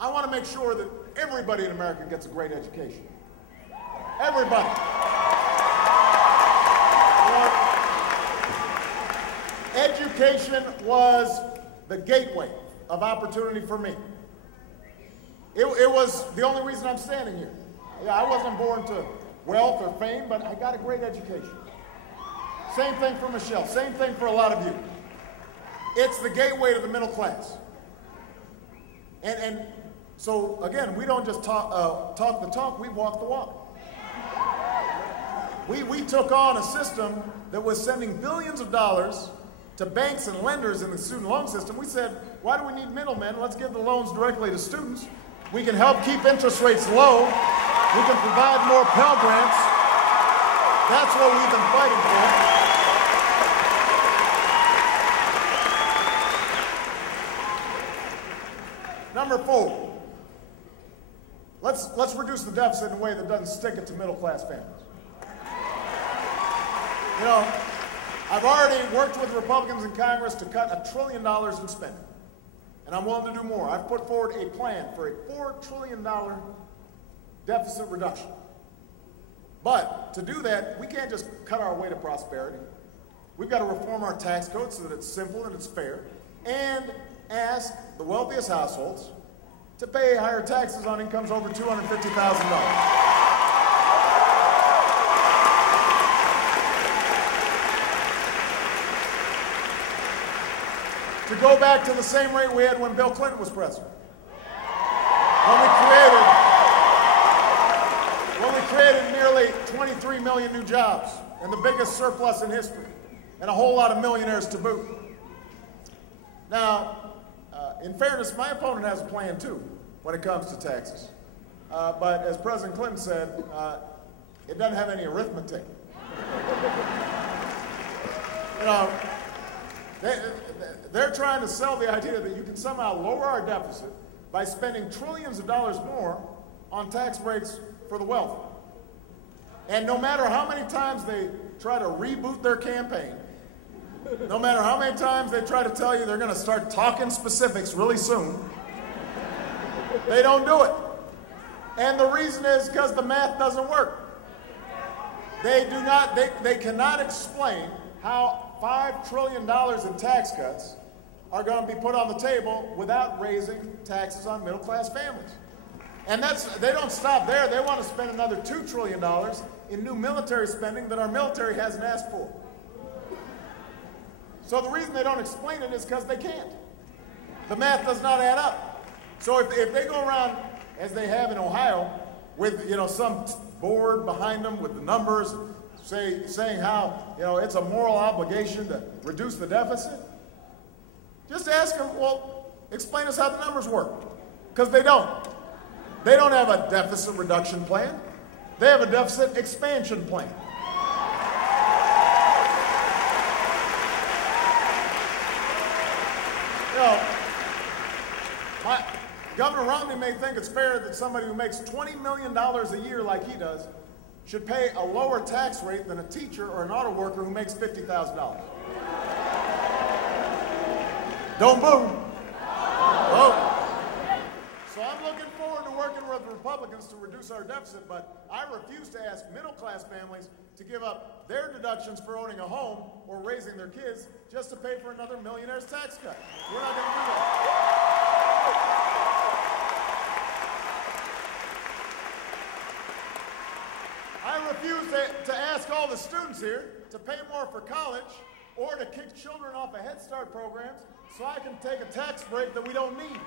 I want to make sure that everybody in America gets a great education. Everybody. Education was the gateway of opportunity for me. It was the only reason I'm standing here. Yeah, I wasn't born to wealth or fame, but I got a great education. Same thing for Michelle, same thing for a lot of you. It's the gateway to the middle class. And so, again, we don't just talk the talk, we walk the walk. We took on a system that was sending billions of dollars to banks and lenders in the student loan system. We said, why do we need middlemen? Let's give the loans directly to students. We can help keep interest rates low. We can provide more Pell Grants. That's what we've been fighting for. Number 4, let's reduce the deficit in a way that doesn't stick it to middle-class families. You know, I've already worked with Republicans in Congress to cut $1 trillion in spending, and I'm willing to do more. I've put forward a plan for a $4 trillion deficit reduction. But to do that, we can't just cut our way to prosperity. We've got to reform our tax code so that it's simple and it's fair, and ask the wealthiest households to pay higher taxes on incomes over $250,000. To go back to the same rate we had when Bill Clinton was president. When we created nearly 23 million new jobs and the biggest surplus in history, and a whole lot of millionaires to boot. Now, in fairness, my opponent has a plan too when it comes to taxes. But as President Clinton said, it doesn't have any arithmetic. You know, they're trying to sell the idea that you can somehow lower our deficit by spending trillions of dollars more on tax breaks for the wealthy. And no matter how many times they try to reboot their campaign, no matter how many times they try to tell you they're going to start talking specifics really soon, they don't do it. And the reason is because the math doesn't work. They cannot explain how $5 trillion in tax cuts are going to be put on the table without raising taxes on middle-class families. And they don't stop there. They want to spend another $2 trillion in new military spending that our military hasn't asked for. So the reason they don't explain it is because they can't. The math does not add up. So if they go around, as they have in Ohio, with some board behind them with the numbers, saying how it's a moral obligation to reduce the deficit, just ask them, well, explain us how the numbers work. Because they don't. They don't have a deficit reduction plan. They have a deficit expansion plan. Governor Romney may think it's fair that somebody who makes $20 million a year like he does should pay a lower tax rate than a teacher or an auto worker who makes $50,000. Don't boo. Vote. So I'm looking forward to working with Republicans to reduce our deficit, but I refuse to ask middle-class families to give up their deductions for owning a home or raising their kids just to pay for another millionaire's tax cut. We're not going to do that. I refuse to ask all the students here to pay more for college or to kick children off of Head Start programs so I can take a tax break that we don't need.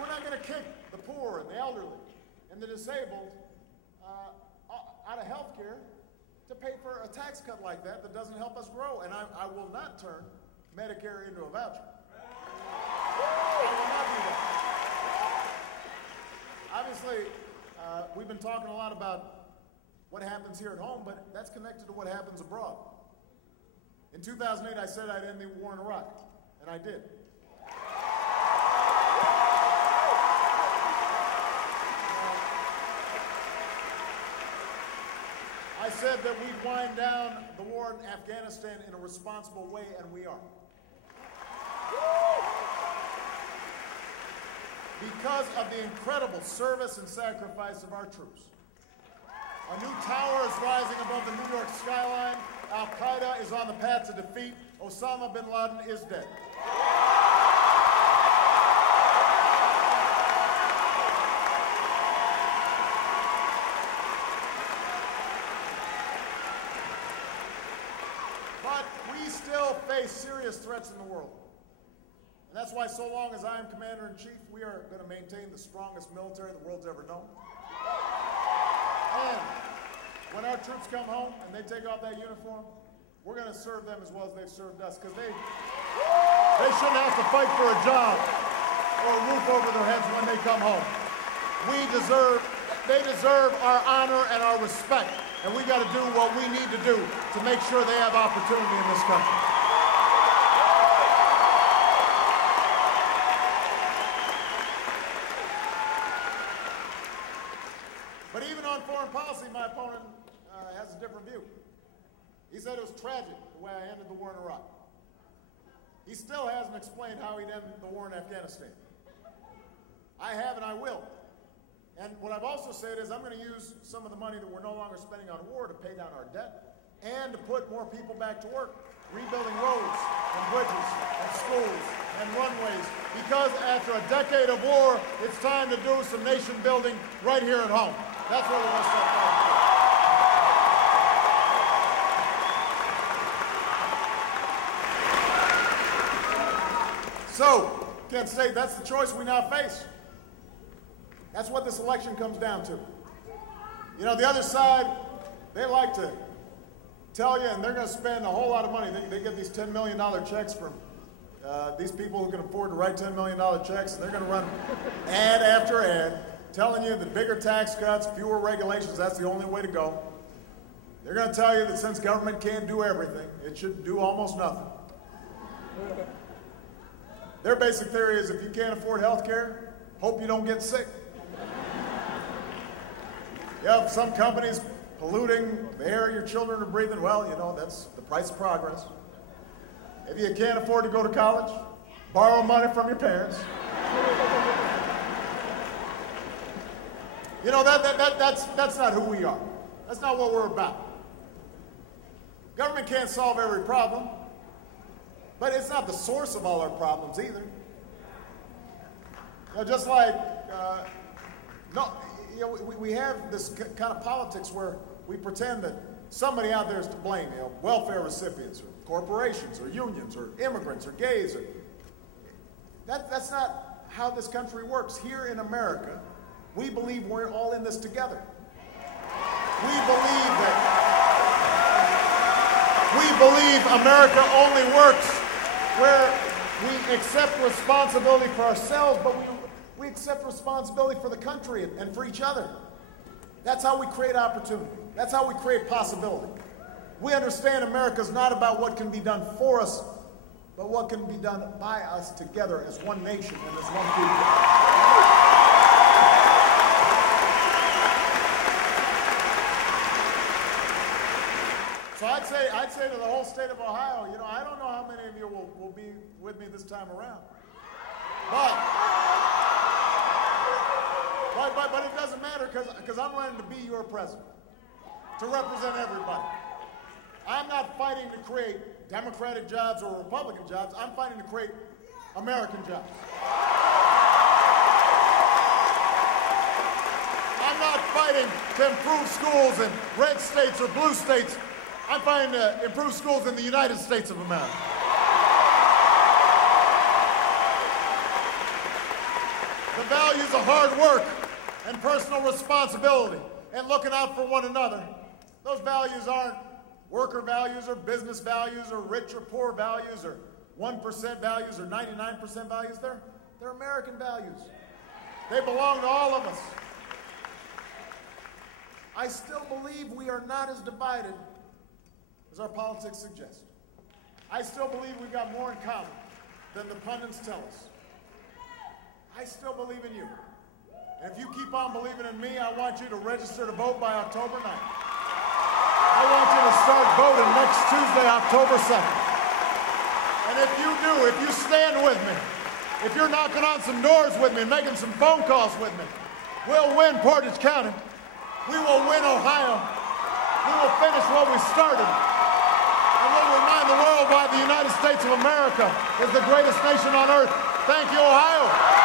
We're not going to kick the poor and the elderly and the disabled out of health care to pay for a tax cut like that doesn't help us grow. And I will not turn Medicare into a voucher. I will not do that. Obviously, we've been talking a lot about what happens here at home, but that's connected to what happens abroad. In 2008, I said I'd end the war in Iraq, and I did. I said that we'd wind down the war in Afghanistan in a responsible way, and we are. Because of the incredible service and sacrifice of our troops. A new tower is rising above the New York skyline. Al-Qaeda is on the path to defeat. Osama bin Laden is dead. But we still face serious threats in the world. And that's why so long as I am Commander-in-Chief, we are going to maintain the strongest military the world's ever known. And when our troops come home and they take off that uniform, we're going to serve them as well as they've served us, because they shouldn't have to fight for a job or a roof over their heads when they come home. They deserve our honor and our respect, and we got to do what we need to do to make sure they have opportunity in this country. But even on foreign policy, my opponent has a different view. He said it was tragic the way I ended the war in Iraq. He still hasn't explained how he'd end the war in Afghanistan. I have and I will. And what I've also said is I'm going to use some of the money that we're no longer spending on war to pay down our debt and to put more people back to work, rebuilding roads and bridges and schools and runways. Because after a decade of war, it's time to do some nation building right here at home. That's what we're going to start fighting for. So, Kent State, that's the choice we now face. That's what this election comes down to. You know, the other side, they like to tell you, and they're going to spend a whole lot of money. They get these $10 million checks from these people who can afford to write $10 million checks, and they're going to run ad after ad telling you that bigger tax cuts, fewer regulations, that's the only way to go. They're going to tell you that since government can't do everything, it should do almost nothing. Their basic theory is if you can't afford health care, hope you don't get sick. You have some companies polluting the air your children are breathing. Well, you know, that's the price of progress. If you can't afford to go to college, borrow money from your parents. You know, that's not who we are. That's not what we're about. Government can't solve every problem, but it's not the source of all our problems either. You know, just like, we have this kind of politics where we pretend that somebody out there is to blame, you know, welfare recipients, or corporations, or unions, or immigrants, or gays. That's not how this country works. Here in America, we believe we're all in this together. We believe America only works where we accept responsibility for ourselves, but we accept responsibility for the country and for each other. That's how we create opportunity. That's how we create possibility. We understand America's not about what can be done for us, but what can be done by us together as one nation and as one people. So I'd say to the whole state of Ohio, you know, I don't know how many of you will be with me this time around. But it doesn't matter because I'm running to be your president, to represent everybody. I'm not fighting to create Democratic jobs or Republican jobs. I'm fighting to create American jobs. I'm not fighting to improve schools in red states or blue states. I'm fighting to improve schools in the United States of America. The values of hard work and personal responsibility and looking out for one another, those values aren't worker values or business values or rich or poor values or 1% values or 99% values. They're American values. They belong to all of us. I still believe we are not as divided as our politics suggest. I still believe we've got more in common than the pundits tell us. I still believe in you. And if you keep on believing in me, I want you to register to vote by October 9th. want you to start voting next Tuesday, October 2nd. And if you do, if you stand with me, if you're knocking on some doors with me and making some phone calls with me, we'll win Portage County. We will win Ohio. We will finish what we started. And we'll remind the world why the United States of America is the greatest nation on earth. Thank you, Ohio.